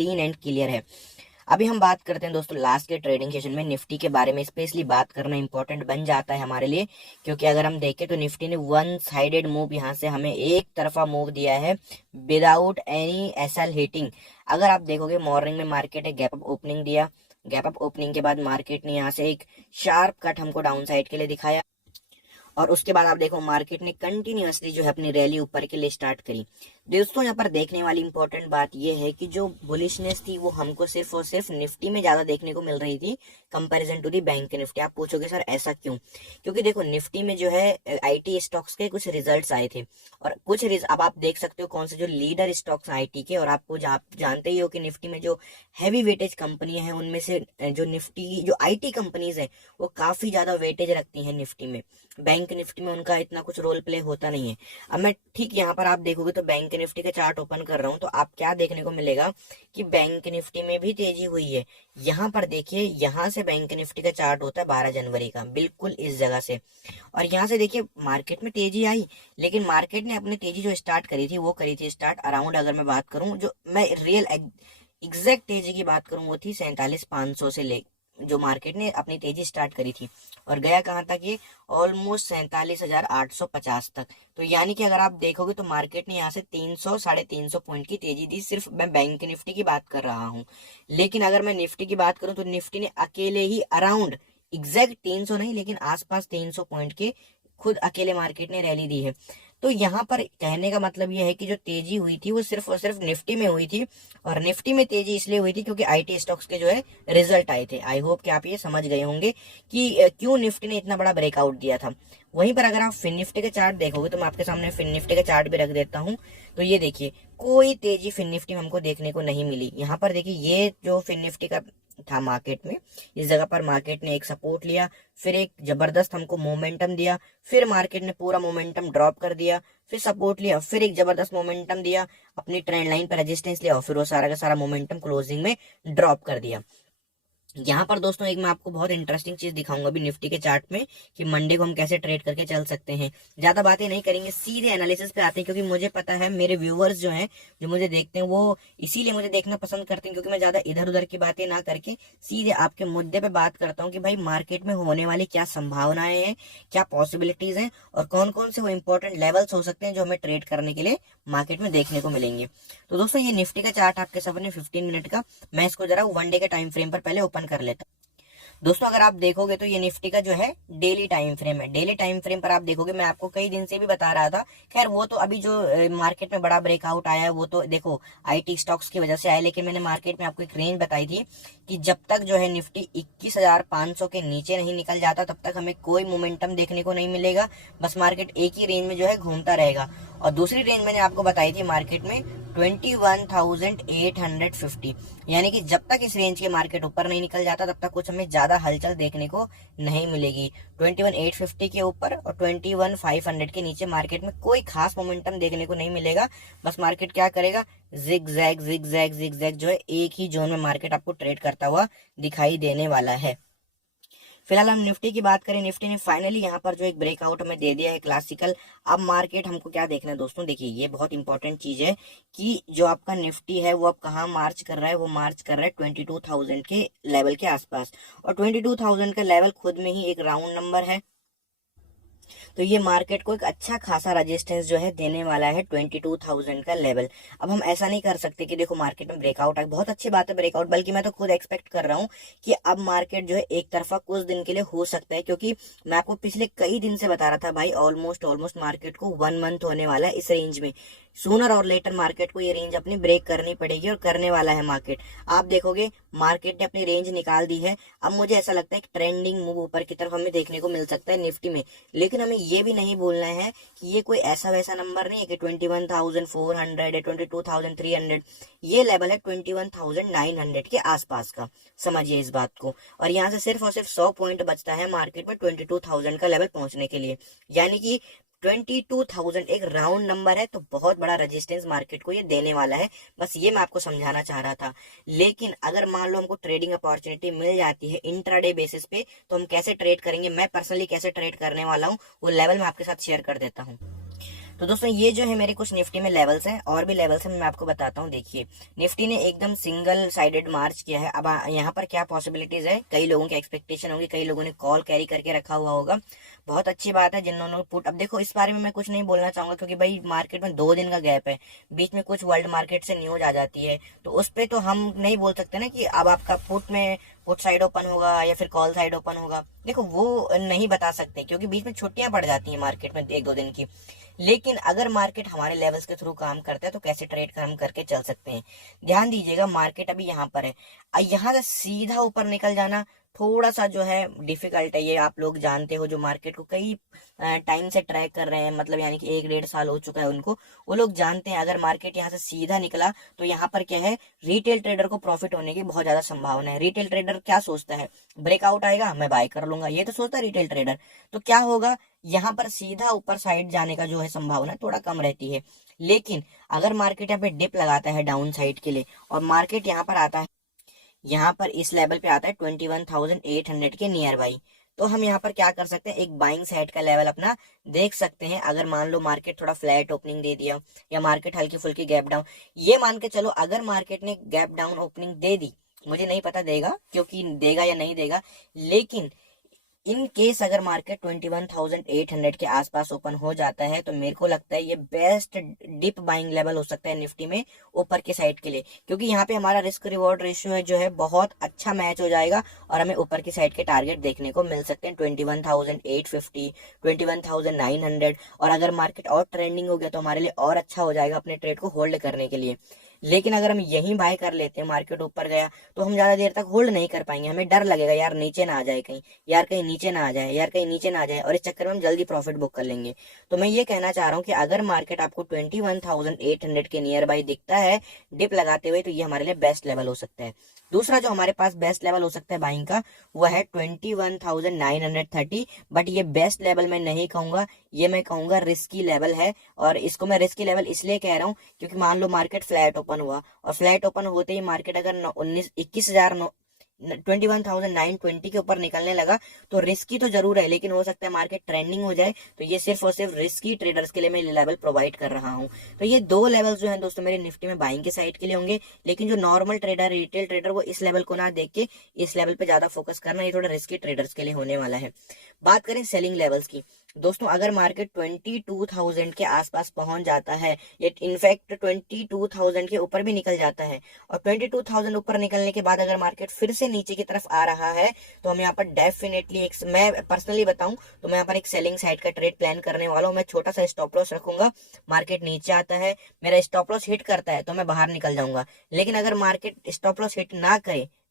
Clean and clear है। अभी हम बात करते हैं दोस्तों लास्ट के ट्रेडिंग सेशन में निफ्टी के बारे में स्पेशली बात करना इंपॉर्टेंट बन जाता है हमारे लिए, क्योंकि अगर हम देखें तो निफ्टी ने वन साइडेड मूव यहाँ से हमें एक तरफा मूव दिया है विदाउट एनी एसएल हिटिंग। अगर आप देखोगे मॉर्निंग में मार्केट ने गैप अप ओपनिंग दिया, गैप अप ओपनिंग के बाद मार्केट ने यहाँ से एक शार्प कट हमको डाउन साइड के लिए दिखाया और उसके बाद आप देखो मार्केट ने कंटिन्यूअसली जो है अपनी रैली ऊपर के लिए स्टार्ट करी। दोस्तों यहाँ पर देखने वाली इंपॉर्टेंट बात यह है कि जो बुलिशनेस थी वो हमको सिर्फ और सिर्फ निफ्टी में ज्यादा देखने को मिल रही थी comparison to the Bank Nifty. आप पूछोगे सर ऐसा क्यों? क्योंकि देखो निफ्टी में जो है आईटी स्टॉक्स के कुछ रिजल्ट्स आए थे और कुछ अब आप देख सकते हो कौन से जो लीडर स्टॉक्स आईटी के, और आपको जानते ही हो कि निफ्टी में जो हैवी वेटेज कंपनियां हैं उनमें से जो निफ्टी जो आईटी कंपनीज है वो काफी ज्यादा वेटेज रखती है निफ्टी में। बैंक निफ्टी में उनका इतना कुछ रोल प्ले होता नहीं है। अब मैं ठीक यहाँ पर आप देखोगे तो बैंक निफ्टी का चार्ट ओपन कर रहा हूँ तो आप क्या देखने को मिलेगा कि बैंक निफ्टी में भी तेजी हुई है। यहाँ पर देखिए, यहाँ से बैंक निफ्टी का चार्ट होता है 12 जनवरी का, बिल्कुल इस जगह से, और यहाँ से देखिए मार्केट में तेजी आई, लेकिन मार्केट ने अपनी तेजी जो स्टार्ट करी थी वो करी थी स्टार्ट अराउंड, अगर मैं बात करूं जो मैं रियल एग्जैक्ट तेजी की बात करूं वो थी 47,500 से ले जो मार्केट ने अपनी तेजी स्टार्ट करी थी और गया कहां तक, ये ऑलमोस्ट 47,850 तक। तो यानी कि अगर आप देखोगे तो मार्केट ने यहाँ से 300 350 पॉइंट की तेजी दी। सिर्फ मैं बैंक निफ्टी की बात कर रहा हूँ, लेकिन अगर मैं निफ्टी की बात करूं तो निफ्टी ने अकेले ही अराउंड एग्जैक्ट 300 नहीं लेकिन आसपास 300 पॉइंट के खुद अकेले मार्केट ने रैली दी है। तो यहाँ पर कहने का मतलब यह है कि जो तेजी हुई थी वो सिर्फ और सिर्फ निफ्टी में हुई थी, और निफ्टी में तेजी इसलिए हुई थी क्योंकि आईटी स्टॉक्स के जो है रिजल्ट आए थे। आई होप कि आप ये समझ गए होंगे कि क्यों निफ्टी ने इतना बड़ा ब्रेकआउट दिया था। वहीं पर अगर आप फिन निफ्टी के चार्ट देखोगे तो मैं आपके सामने फिन निफ्टी का चार्ट भी रख देता हूँ, तो ये देखिए कोई तेजी फिन निफ्टी में हमको देखने को नहीं मिली। यहाँ पर देखिए ये जो फिन निफ्टी का था मार्केट में, इस जगह पर मार्केट ने एक सपोर्ट लिया, फिर एक जबरदस्त हमको मोमेंटम दिया, फिर मार्केट ने पूरा मोमेंटम ड्रॉप कर दिया, फिर सपोर्ट लिया, फिर एक जबरदस्त मोमेंटम दिया, अपनी ट्रेंड लाइन पर रेजिस्टेंस लिया और फिर वो सारा का सारा मोमेंटम क्लोजिंग में ड्रॉप कर दिया। यहाँ पर दोस्तों एक मैं आपको बहुत इंटरेस्टिंग चीज दिखाऊंगा अभी निफ्टी के चार्ट में कि मंडे को हम कैसे ट्रेड करके चल सकते हैं। ज्यादा बातें नहीं करेंगे, सीधे एनालिसिस पे आते हैं, क्योंकि मुझे पता है मेरे व्यूअर्स जो हैं जो मुझे देखते हैं वो इसीलिए मुझे देखना पसंद करते हैं, क्योंकि मैं ज्यादा इधर उधर की बातें ना करके सीधे आपके मुद्दे पे बात करता हूँ कि भाई मार्केट में होने वाली क्या संभावनाएं हैं, क्या पॉसिबिलिटीज हैं और कौन कौन से वो इंपॉर्टेंट लेवल्स हो सकते हैं जो हमें ट्रेड करने के लिए मार्केट में देखने को मिलेंगे। तो दोस्तों ये निफ्टी का चार्ट आपके सामने 15 मिनट का, मैं इसको जरा 1 डे के टाइम फ्रेम पर पहले ओपन कर लेता हूं। दोस्तों अगर आप देखोगे तो ये निफ्टी का जो है डेली टाइम फ्रेम है। डेली टाइम फ्रेम पर आप देखोगे, मैं आपको कई दिन से भी बता रहा था, खैर वो तो अभी जो मार्केट में बड़ा ब्रेकआउट आया है वो तो देखो आईटी स्टॉक्स की वजह से आया, लेकिन मैंने मार्केट में आपको एक रेंज बताई थी कि जब तक जो है निफ्टी 21,500 के नीचे नहीं निकल जाता तब तक हमें कोई मोमेंटम देखने को नहीं मिलेगा, बस मार्केट एक ही रेंज में जो है घूमता रहेगा। और दूसरी रेंज मैंने आपको बताई थी मार्केट में 21,850, यानी कि जब तक इस रेंज के मार्केट ऊपर नहीं निकल जाता तब तक कुछ हमें ज्यादा हलचल देखने को नहीं मिलेगी। 21,850 के ऊपर और 21,500 के नीचे मार्केट में कोई खास मोमेंटम देखने को नहीं मिलेगा। बस मार्केट क्या करेगा, zig zag zig zag zig zag जो है एक ही जोन में मार्केट आपको ट्रेड करता हुआ दिखाई देने वाला है। फिलहाल हम निफ्टी की बात करें, निफ्टी ने फाइनली यहाँ पर जो एक ब्रेकआउट हमें दे दिया है क्लासिकल। अब मार्केट हमको क्या देखना है दोस्तों, देखिए ये बहुत इंपॉर्टेंट चीज है कि जो आपका निफ्टी है वो अब कहाँ मार्च कर रहा है, वो मार्च कर रहा है 22,000 के लेवल के आसपास, और 22,000 का लेवल खुद में ही एक राउंड नंबर है। तो ये मार्केट को एक अच्छा खासा रेजिस्टेंस जो है देने वाला है 22,000 का लेवल। अब हम ऐसा नहीं कर सकते कि देखो मार्केट में ब्रेकआउट है, बहुत अच्छी बात है ब्रेकआउट, बल्कि मैं तो खुद एक्सपेक्ट कर रहा हूँ कि अब मार्केट जो है एक तरफा कुछ दिन के लिए हो सकता है, क्योंकि मैं आपको पिछले कई दिन से बता रहा था भाई ऑलमोस्ट मार्केट को 1 मंथ होने वाला है इस रेंज में। सूनर और लेटर मार्केट को ये रेंज अपनी ब्रेक करनी पड़ेगी और करने वाला है मार्केट। आप देखोगे मार्केट ने अपनी रेंज निकाल दी है। अब मुझे ऐसा लगता है कि ट्रेंडिंग मूव ऊपर की तरफ हमें देखने को मिल सकता है निफ्टी में, लेकिन हमें ये भी नहीं भूलना है कि ये कोई ऐसा वैसा नंबर नहीं है कि 21,400 या 22,300, ये लेवल है 21,900 के आसपास का, समझिए इस बात को। और यहाँ से सिर्फ और सिर्फ 100 पॉइंट बचता है मार्केट में 22,000 का लेवल पहुंचने के लिए, यानी कि 22,000 एक राउंड नंबर है, तो बहुत बड़ा रेजिस्टेंस मार्केट को ये देने वाला है। बस ये मैं आपको समझाना चाह रहा था। लेकिन अगर मान लो हमको ट्रेडिंग अपॉर्चुनिटी मिल जाती है इंट्राडे बेसिस पे, तो हम कैसे ट्रेड करेंगे, मैं पर्सनली कैसे ट्रेड करने वाला हूँ वो लेवल मैं आपके साथ शेयर कर देता हूँ। तो दोस्तों ये जो है मेरे कुछ निफ्टी में लेवल्स हैं, और भी लेवल्स हैं, मैं आपको बताता हूँ। देखिए निफ्टी ने एकदम सिंगल साइडेड मार्च किया है। अब यहाँ पर क्या पॉसिबिलिटीज है, कई लोगों की एक्सपेक्टेशन होगी, कई लोगों ने कॉल कैरी करके रखा हुआ होगा, बहुत अच्छी बात है जिन्होंने पुट। अब देखो इस बारे में मैं कुछ नहीं बोलना चाहूंगा क्योंकि भाई मार्केट में 2 दिन का गैप है, बीच में कुछ वर्ल्ड मार्केट से न्यूज आ जाती है, तो उस पर तो हम नहीं बोल सकते ना कि अब आपका पुट साइड ओपन होगा या फिर कॉल साइड ओपन होगा। देखो वो नहीं बता सकते क्योंकि बीच में छुट्टियां पड़ जाती हैं मार्केट में 1-2 दिन की। लेकिन अगर मार्केट हमारे लेवल्स के थ्रू काम करता है तो कैसे ट्रेड हम करके चल सकते हैं। ध्यान दीजिएगा मार्केट अभी यहाँ पर है, यहाँ से सीधा ऊपर निकल जाना थोड़ा सा जो है डिफिकल्ट है। ये आप लोग जानते हो जो मार्केट को कई टाइम से ट्रैक कर रहे हैं, मतलब यानी कि 1-1.5 साल हो चुका है उनको, वो लोग जानते हैं अगर मार्केट यहाँ से सीधा निकला तो यहाँ पर क्या है, रिटेल ट्रेडर को प्रॉफिट होने की बहुत ज्यादा संभावना है। रिटेल ट्रेडर क्या सोचता है, ब्रेकआउट आएगा मैं बाय कर लूंगा, ये तो सोचता है रिटेल ट्रेडर। तो क्या होगा, यहाँ पर सीधा ऊपर साइड जाने का जो है संभावना थोड़ा कम रहती है। लेकिन अगर मार्केट यहाँ पे डिप लगाता है डाउन साइड के लिए और मार्केट यहाँ पर आता है, यहाँ पर इस लेवल पे आता है 21,800 के नियर बाई, तो हम यहाँ पर क्या कर सकते हैं, एक बाइंग साइड का लेवल अपना देख सकते हैं। अगर मान लो मार्केट थोड़ा फ्लैट ओपनिंग दे दिया या मार्केट हल्की फुल्की गैप डाउन, ये मान के चलो अगर मार्केट ने गैप डाउन ओपनिंग दे दी, मुझे नहीं पता देगा क्योंकि देगा या नहीं देगा, लेकिन इन केस अगर मार्केट 21,800 के आसपास ओपन हो जाता है तो मेरे को लगता है ये बेस्ट डिप बाइंग लेवल हो सकता है निफ्टी में ऊपर के साइड के लिए, क्योंकि यहाँ पे हमारा रिस्क रिवॉर्ड रेशियो है जो है बहुत अच्छा मैच हो जाएगा और हमें ऊपर की साइड के टारगेट देखने को मिल सकते हैं 21,850, 21,900। और अगर मार्केट और ट्रेंडिंग हो गया तो हमारे लिए और अच्छा हो जाएगा अपने ट्रेड को होल्ड करने के लिए। लेकिन अगर हम यहीं बाय कर लेते हैं, मार्केट ऊपर गया तो हम ज्यादा देर तक होल्ड नहीं कर पाएंगे, हमें डर लगेगा यार नीचे ना आ जाए कहीं, यार कहीं नीचे ना आ जाए, यार कहीं नीचे ना आ जाए, और इस चक्कर में हम जल्दी प्रॉफिट बुक कर लेंगे। तो मैं ये कहना चाह रहा हूँ कि अगर मार्केट आपको 21,800 के नियर बाई दिखता है डिप लगाते हुए तो ये हमारे लिए बेस्ट लेवल हो सकता है। दूसरा जो हमारे पास बेस्ट लेवल हो सकता है बाइंग का वो है 21,930, बट ये बेस्ट लेवल मैं नहीं कहूंगा, ये मैं कहूंगा रिस्की लेवल है। और इसको मैं रिस्की लेवल इसलिए कह रहा हूँ क्योंकि मान लो मार्केट फ्लैट ओपन हुआ और फ्लैट ओपन होते ही मार्केट अगर 21,920 के ऊपर निकलने लगा तो रिस्की तो जरूर है, लेकिन हो सकता है मार्केट ट्रेंडिंग हो जाए, तो ये सिर्फ और सिर्फ रिस्की ट्रेडर्स के लिए मैं लेवल प्रोवाइड कर रहा हूँ। तो ये 2 लेवल जो है दोस्तों मेरे निफ्टी में बाइंग के साइड के लिए होंगे, लेकिन जो नॉर्मल ट्रेडर रिटेल ट्रेडर वो इस लेवल को ना देख के इस लेवल पे ज्यादा फोकस करना, ये थोड़ा रिस्की ट्रेडर्स के लिए होने वाला है। बात करें सेलिंग लेवल्स की, दोस्तों अगर मार्केट 22,000 के आसपास पहुंच जाता है, इनफैक्ट 22,000 के ऊपर भी निकल जाता है, और 22,000 ऊपर निकलने के बाद अगर मार्केट फिर से नीचे की तरफ आ रहा है तो हम यहाँ पर डेफिनेटली मैं पर्सनली बताऊं तो मैं यहाँ पर एक सेलिंग साइड का ट्रेड प्लान करने वाला हूँ। मैं छोटा सा स्टॉप लॉस रखूंगा, मार्केट नीचे आता है, मेरा स्टॉप लॉस हिट करता है तो मैं बाहर निकल जाऊंगा। लेकिन अगर मार्केट स्टॉप लॉस हिट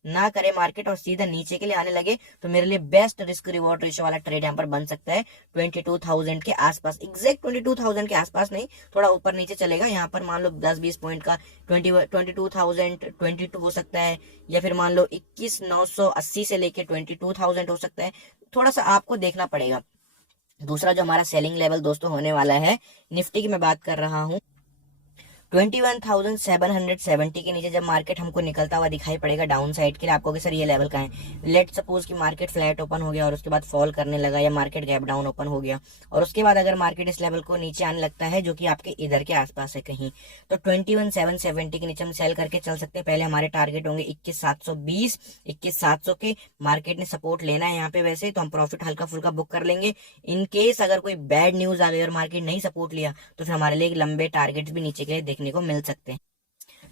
ना करे मार्केट और सीधा नीचे के लिए आने लगे तो मेरे लिए बेस्ट रिस्क रिवॉर्ड रेशियो वाला ट्रेड यहाँ पर बन सकता है 22,000 के आसपास, एग्जैक्ट 22,000 के आसपास नहीं, थोड़ा ऊपर नीचे चलेगा। यहाँ पर मान लो 10-20 पॉइंट का 22,022 हो सकता है, या फिर मान लो 21,980 से लेके 22,000 हो सकता है, थोड़ा सा आपको देखना पड़ेगा। दूसरा जो हमारा सेलिंग लेवल दोस्तों होने वाला है निफ्टी की मैं बात कर रहा हूँ, 21,770 के नीचे जब मार्केट हमको निकलता हुआ दिखाई पड़ेगा डाउन साइड के लिए, आपको कि सर ये लेवल का है, लेट सपोज कि मार्केट फ्लैट ओपन हो गया और उसके बाद फॉल करने लगा, या मार्केट गैप डाउन ओपन हो गया और उसके बाद अगर मार्केट इस लेवल को नीचे आने लगता है जो कि आपके इधर के आसपास है कहीं, तो 21,770 के नीचे हम सेल करके चल सकते हैं। पहले हमारे टारगेट होंगे 21,720, 21,700 के, मार्केट ने सपोर्ट लेना है यहाँ पे वैसे तो हम प्रॉफिट हल्का फुल्का बुक कर लेंगे। इन केस अगर कोई बैड न्यूज आ गई और मार्केट नहीं सपोर्ट लिया तो फिर हमारे लिए लंबे टारगेट भी नीचे के लिए देखने को मिल सकते हैं।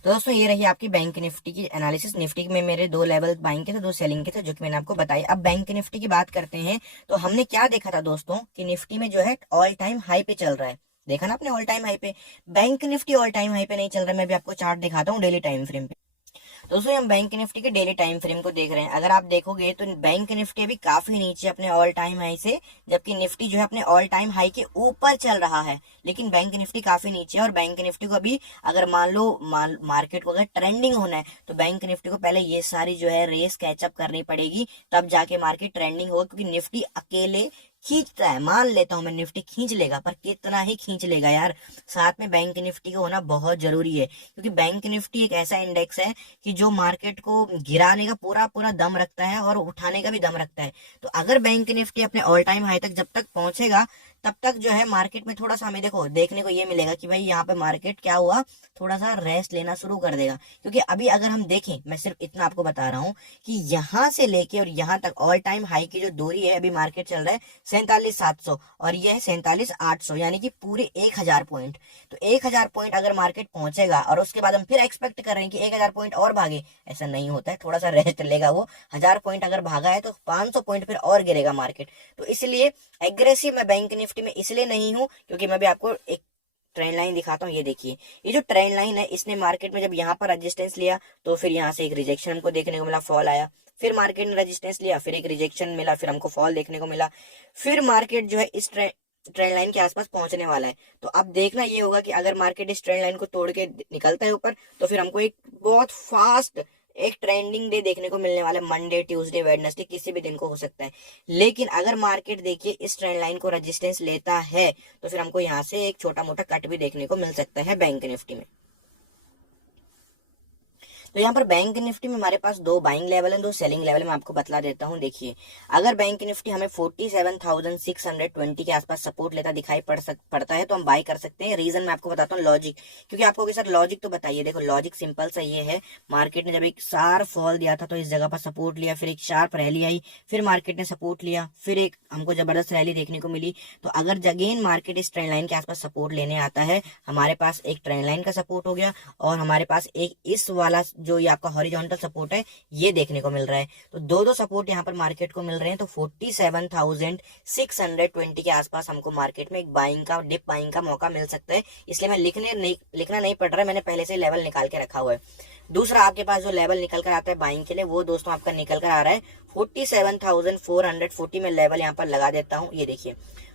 तो दोस्तों ये रही आपकी बैंक निफ्टी की एनालिसिस। निफ्टी में मेरे 2 लेवल बाइंग के थे, 2 सेलिंग के थे जो कि मैंने आपको बताया। अब बैंक निफ्टी की बात करते हैं तो हमने क्या देखा था दोस्तों कि निफ्टी में जो है ऑल टाइम हाई पे चल रहा है, देखा ना आपने ऑल टाइम हाई पे। Bank Nifty all time high पे नहीं चल रहा है, मैं भी आपको चार्ट दिखाता हूँ डेली टाइम फ्रेम पे। दोस्तों हम बैंक निफ्टी के डेली टाइम फ्रेम को देख रहे हैं, अगर आप देखोगे तो बैंक निफ्टी अभी काफी नीचे अपने ऑल टाइम हाई से, जबकि निफ्टी जो है अपने ऑल टाइम हाई के ऊपर चल रहा है, लेकिन बैंक निफ्टी काफी नीचे है। और बैंक निफ्टी को अभी अगर मान लो मार्केट को अगर ट्रेंडिंग होना है तो बैंक निफ्टी को पहले ये सारी जो है रेस कैचअप करनी पड़ेगी, तब जाके मार्केट ट्रेंडिंग होगा। क्योंकि निफ्टी अकेले खींचता है, मान लेता हूं मैं निफ्टी खींच लेगा, पर कितना ही खींच लेगा यार, साथ में बैंक निफ्टी का होना बहुत जरूरी है। क्योंकि बैंक निफ्टी एक ऐसा इंडेक्स है कि जो मार्केट को गिराने का पूरा पूरा दम रखता है और उठाने का भी दम रखता है। तो अगर बैंक निफ्टी अपने ऑल टाइम हाई तक जब तक पहुंचेगा तब तक जो है मार्केट में थोड़ा सा हमें देखो देखने को ये मिलेगा कि भाई यहाँ पे मार्केट क्या हुआ, थोड़ा सा रेस्ट लेना शुरू कर देगा। क्योंकि अभी अगर हम देखें, मैं सिर्फ इतना आपको बता रहा हूँ कि यहाँ से लेके और यहाँ तक ऑल टाइम हाई की जो दूरी है, अभी मार्केट चल रहा है 47,700 और ये है 47,800, यानी कि पूरे 1,000 पॉइंट। तो 1,000 पॉइंट अगर मार्केट पहुंचेगा और उसके बाद हम फिर एक्सपेक्ट कर रहे हैं कि 1,000 पॉइंट और भागे, ऐसा नहीं होता है, थोड़ा सा रेस्ट लेगा वो। 1,000 पॉइंट अगर भागा है तो 500 पॉइंट फिर और गिरेगा मार्केट। तो इसलिए एग्रेसिव मैं बैंक निफ्टी में इसलिए नहीं हूं, क्योंकि मैं भी आपको एक ट्रेंड लाइन दिखाता हूँ। ये देखिए, ये जो ट्रेंड लाइन है, इसने मार्केट में जब यहाँ पर रेजिस्टेंस लिया तो फिर यहाँ से एक रिजेक्शन हमको देखने को मिला, फॉल आया। फिर मार्केट ने रेजिस्टेंस लिया, फिर एक रिजेक्शन मिला, फिर हमको फॉल देखने को मिला। फिर मार्केट जो है इस ट्रेंड लाइन के आसपास पहुंचने वाला है। तो अब देखना ये होगा कि अगर मार्केट इस ट्रेंड लाइन को तोड़ के निकलता है ऊपर, तो फिर हमको एक बहुत फास्ट एक ट्रेंडिंग डे देखने को मिलने वाला है। मंडे, ट्यूसडे, वेडनेसडे, किसी भी दिन को हो सकता है। लेकिन अगर मार्केट देखिए इस ट्रेंड लाइन को रेजिस्टेंस लेता है तो फिर हमको यहाँ से एक छोटा मोटा कट भी देखने को मिल सकता है बैंक निफ्टी में। तो यहाँ पर बैंक निफ्टी में हमारे पास दो बाइंग लेवल है, दो सेलिंग लेवल, मैं आपको बतला देता हूँ। देखिए, अगर बैंक निफ्टी हमें 47,620 के आसपास सपोर्ट लेता दिखाई पड़ता है तो हम बाय कर सकते हैं। रीजन मैं आपको बताता हूँ, लॉजिक, क्योंकि आपको के साथ लॉजिक तो बताइए। देखो लॉजिक सिंपल सा ये है, मार्केट ने जब एक शार्प फॉल दिया था तो इस जगह पर सपोर्ट लिया, फिर एक शार्प रैली आई, फिर मार्केट ने सपोर्ट लिया, फिर एक हमको जबरदस्त रैली देखने को मिली। तो अगर अगेन मार्केट इस ट्रेंड लाइन के आसपास सपोर्ट लेने आता है, हमारे पास एक ट्रेंड लाइन का सपोर्ट हो गया और हमारे पास एक इस वाला जो ये आपका हॉरिजॉन्टल सपोर्ट है ये देखने को मिल रहा है। तो दो दो सपोर्ट यहाँ पर मार्केट को मिल रहे हैं। तो 47,620 के आसपास हमको मार्केट में एक बाइंग का, डिप बाइंग का मौका मिल सकता है। इसलिए मैं लिखना नहीं पड़ रहा है, मैंने पहले से लेवल निकाल के रखा हुआ है। दूसरा आपके पास जो लेवल निकल कर आता है बाइंग के लिए, वो दोस्तों आपका निकल कर आ रहा है 47,440 में लेवल यहाँ पर लगा देता हूँ। ये देखिए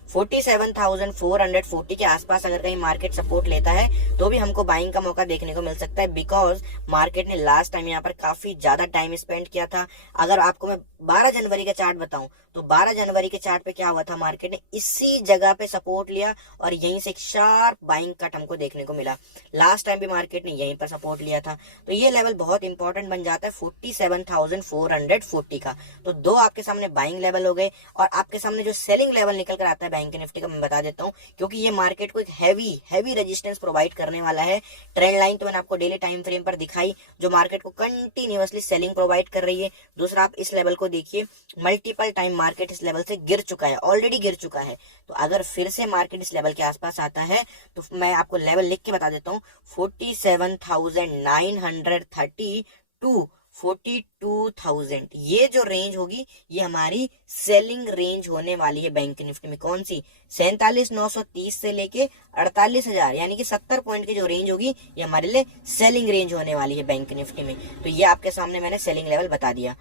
47,440 के आसपास अगर कहीं मार्केट सपोर्ट लेता है तो भी हमको बाइंग का मौका देखने को मिल सकता है। बिकॉज मार्केट ने लास्ट टाइम यहाँ पर काफी ज्यादा टाइम स्पेंड किया था। अगर आपको मैं 12 जनवरी का चार्ट बताऊं तो 12 जनवरी के चार्ट पे क्या हुआ था, मार्केट ने इसी जगह पे सपोर्ट लिया और यहीं से एक शार्प बाइंग कट हमको देखने को मिला। लास्ट टाइम भी मार्केट ने यहीं पर सपोर्ट लिया था। तो ये लेवल बहुत इंपॉर्टेंट बन जाता है 47,440 का। तो दो आपके सामने बाइंग लेवल हो गए और आपके सामने जो सेलिंग लेवल निकल कर आता है बैंक निफ्टी का, मैं बता देता हूँ, क्योंकि ये मार्केट को एक हैवी रेजिस्टेंस प्रोवाइड करने वाला है। ट्रेंड लाइन तो मैंने आपको डेली टाइम फ्रेम पर दिखाई, जो मार्केट को कंटिन्यूअसली सेलिंग प्रोवाइड कर रही है। दूसरा आप इस लेवल को देखिए, मल्टीपल टाइम मार्केट इस लेवल से गिर चुका है, ऑलरेडी गिर चुका है। तो अगर फिर से मार्केट इस लेवल के आसपास आता है तो मैं आपको लेवल लिख के बता देता हूँ, 47,930 टू 42,000, ये जो रेंज होगी ये हमारी सेलिंग रेंज होने वाली है बैंक निफ्टी में। कौन सी? 47,930 से लेके 48,000, यानी कि 70 पॉइंट की जो रेंज होगी ये हमारे लिए सेलिंग रेंज होने वाली है बैंक निफ्टी में। तो ये आपके सामने मैंने सेलिंग लेवल बता दिया।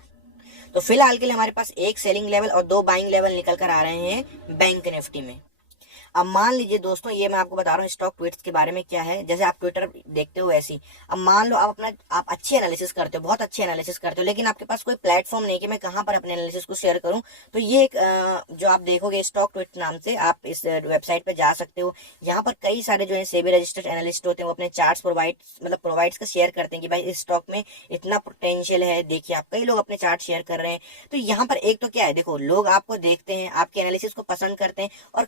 तो फिलहाल के लिए हमारे पास एक सेलिंग लेवल और दो बाइंग लेवल निकल कर आ रहे हैं बैंक निफ्टी में। अब मान लीजिए दोस्तों, ये मैं आपको बता रहा हूँ स्टॉक ट्वीट्स के बारे में क्या है, जैसे आप ट्विटर देखते हो वैसी। अब मान लो आप अच्छी एनालिसिस करते हो, बहुत अच्छी एनालिसिस करते हो, लेकिन आपके पास कोई प्लेटफॉर्म नहीं कि मैं कहाँ पर अपने एनालिसिस को शेयर करूँ। तो ये एक जो आप देखोगे स्टॉक ट्वीट नाम से, आप इस वेबसाइट पे जा सकते हो। यहाँ पर कई सारे जो है सेबी रजिस्टर्ड एनालिस्ट होते हैं, वो अपने चार्ट्स प्रोवाइड्स का शेयर करते हैं कि भाई इस स्टॉक में इतना पोटेंशियल है, देखिए आप, कई लोग अपने चार्ट शेयर कर रहे हैं। तो यहाँ पर एक तो क्या है, देखो लोग आपको देखते हैं, आपके एनालिसिस को पसंद करते हैं और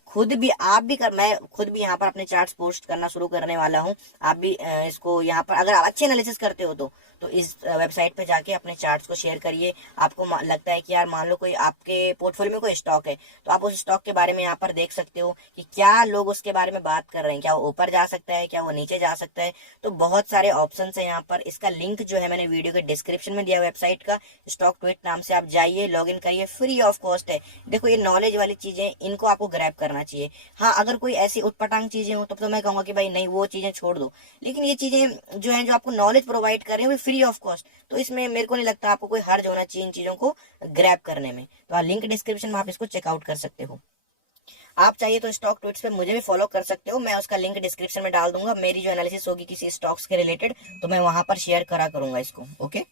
मैं खुद भी यहाँ पर अपने चार्ट्स पोस्ट करना शुरू करने वाला हूँ। आप भी इसको यहाँ पर, अगर आप अच्छे एनालिसिस करते हो तो इस वेबसाइट पे जाके अपने चार्ट्स को शेयर करिए। आपको लगता है कि यार मान लो कोई आपके पोर्टफोलियो में कोई स्टॉक है, तो आप उस स्टॉक के बारे में यहाँ पर देख सकते हो कि क्या लोग उसके बारे में बात कर रहे हैं, क्या वो ऊपर जा सकता है, क्या वो नीचे जा सकता है। तो बहुत सारे ऑप्शन है यहाँ पर। इसका लिंक जो है मैंने वीडियो के डिस्क्रिप्शन में दिया, वेबसाइट का स्टॉक ट्वीट नाम से, आप जाइए, लॉग इन करिए, फ्री ऑफ कॉस्ट है। देखो ये नॉलेज वाली चीजें, इनको आपको ग्रैब करना चाहिए। हाँ, अगर कोई ऐसी उटपटांग चीजें हो तब तो मैं कहूंगा कि भाई नहीं, वो चीजें छोड़ दो। लेकिन ये चीजें जो है, जो आपको नॉलेज प्रोवाइड कर रहे हैं, वो फ्री ऑफ कॉस्ट, तो इसमें मेरे को नहीं लगता आपको कोई हर्ज होना चाहिए इन चीजों को ग्रैब करने में। तो लिंक डिस्क्रिप्शन में आप इसको चेकआउट कर सकते हो। आप चाहिए तो स्टॉक ट्वीट्स पे मुझे भी फॉलो कर सकते हो, मैं उसका लिंक डिस्क्रिप्शन में डाल दूंगा। मेरी जो एनालिसिस होगी किसी स्टॉक्स के रिलेटेड, तो मैं वहां पर शेयर करा करूंगा इसको। ओके,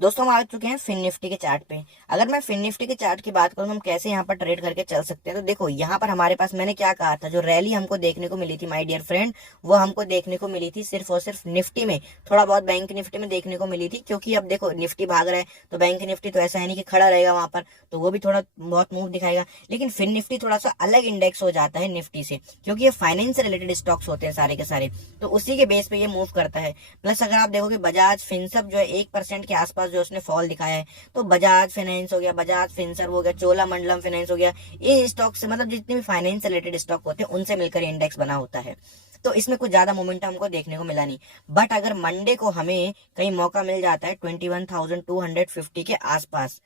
दोस्तों हम आ चुके हैं फिन निफ्टी के चार्ट पे। अगर मैं फिन निफ्टी के चार्ट की बात करूं, हम कैसे यहाँ पर ट्रेड करके चल सकते हैं, तो देखो यहाँ पर हमारे पास, मैंने क्या कहा था, जो रैली हमको देखने को मिली थी माय डियर फ्रेंड, वो हमको देखने को मिली थी सिर्फ और सिर्फ निफ्टी में, थोड़ा बहुत बैंक निफ्टी में देखने को मिली थी। क्योंकि अब देखो निफ्टी भाग रहा है तो बैंक निफ्टी तो ऐसा है नहीं कि खड़ा रहेगा वहां पर, तो वो भी थोड़ा बहुत मूव दिखाएगा। लेकिन फिन निफ्टी थोड़ा सा अलग इंडेक्स हो जाता है निफ्टी से, क्योंकि ये फाइनेंस से रिलेटेड स्टॉक्स होते हैं सारे के सारे, तो उसी के बेस पे ये मूव करता है। प्लस अगर आप देखोगे बजाज फिनसर्व जो है 1% के आसपास जो उसने फॉल दिखाया है, तो बजाज फाइनेंस हो गया, बजाज फिनसर्व हो गया, चोलामंडलम फाइनेंस हो गया, ये स्टॉक से मतलब जितने भी फाइनेंस रिलेटेड स्टॉक होते हैं उनसे मिलकर इंडेक्स बना होता है। तो इसमें कुछ ज्यादा मोमेंटम हमको देखने को मिला नहीं। बट अगर मंडे को हमें कहीं मौका मिल जाता है 21,250 के आसपास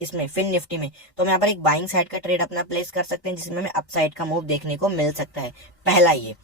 इसमें फिन निफ्टी में, तो हम यहाँ पर एक बाइंग साइड का ट्रेड अपना प्लेस कर सकते हैं, जिसमें हमें अपसाइड का मूव देखने को मिल सकता है। पहला ये।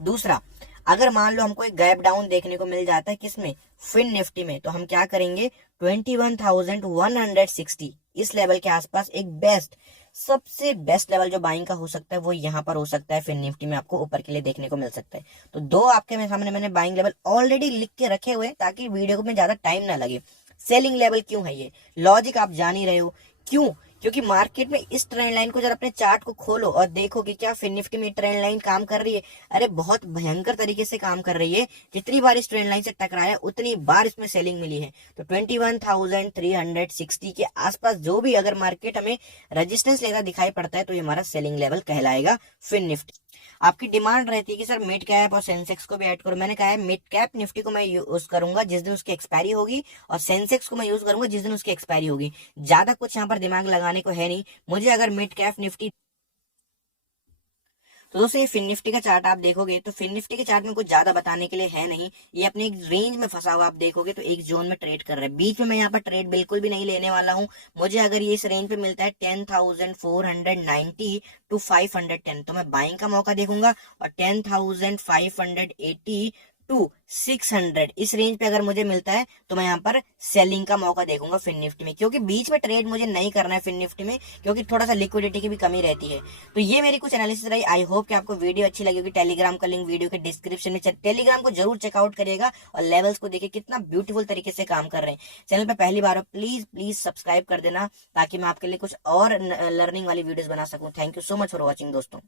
दूसरा, अगर मान लो हमको एक गैप डाउन देखने को मिल जाता है किसमें, फिन निफ्टी में, तो हम क्या करेंगे 21,160 इस लेवल के आसपास एक बेस्ट, सबसे बेस्ट लेवल जो बाइंग का हो सकता है वो यहाँ पर हो सकता है। फिन निफ्टी में आपको ऊपर के लिए देखने को मिल सकता है। तो दो आपके मेरे सामने मैंने बाइंग लेवल ऑलरेडी लिख के रखे हुए ताकि वीडियो में ज्यादा टाइम ना लगे। सेलिंग लेवल क्यों है, ये लॉजिक आप जान ही रहे हो क्यों, क्योंकि मार्केट में इस ट्रेंड लाइन को जब अपने चार्ट को खोलो और देखो कि क्या फिन निफ्टी में ट्रेंड लाइन काम कर रही है, अरे बहुत भयंकर तरीके से काम कर रही है। जितनी बार इस ट्रेंड लाइन से टकराया उतनी बार इसमें सेलिंग मिली है। तो 21,360 के आसपास जो भी अगर मार्केट हमें रेजिस्टेंस लेता दिखाई पड़ता है तो ये हमारा सेलिंग लेवल कहलाएगा फिन निफ्टी। आपकी डिमांड रहती है कि सर मिड कैप और सेंसेक्स को भी ऐड करो, मैंने कहा है मिड कैप निफ्टी को मैं यूज करूंगा जिस दिन उसकी एक्सपायरी होगी, और सेंसेक्स को मैं यूज करूंगा जिस दिन उसकी एक्सपायरी होगी। ज्यादा कुछ यहाँ पर दिमाग लगाने को है नहीं मुझे। अगर मिड कैप निफ्टी, तो दोस्तों ये फिन निफ्टी का चार्ट आप देखोगे तो फिन निफ्टी के चार्ट में कुछ ज्यादा बताने के लिए है नहीं। ये अपने एक रेंज में फंसा हुआ आप देखोगे तो एक जोन में ट्रेड कर रहा है। बीच में मैं यहाँ पर ट्रेड बिल्कुल भी नहीं लेने वाला हूँ। मुझे अगर ये इस रेंज पे मिलता है 10,490 टू 510 तो मैं बाइंग का मौका देखूंगा, और 10,580 टू 600 इस रेंज पे अगर मुझे मिलता है तो मैं यहाँ पर सेलिंग का मौका देखूंगा फिन निफ्टी में। क्योंकि बीच में ट्रेड मुझे नहीं करना है फिन निफ्टी में, क्योंकि थोड़ा सा लिक्विडिटी की भी कमी रहती है। तो ये मेरी कुछ एनालिसिस रही। आई होप कि आपको वीडियो अच्छी लगी होगी। टेलीग्राम का लिंक वीडियो के डिस्क्रिप्शन में, टेलीग्राम को जरूर चेकआउट करिएगा और लेवल्स को देखिए कितना ब्यूटीफुल तरीके से काम कर रहे हैं। चैनल पर पहली बार हो प्लीज प्लीज सब्सक्राइब कर देना ताकि मैं आपके लिए कुछ और लर्निंग वाली वीडियोस बना सकूं। Thank you so much for watching दोस्तों।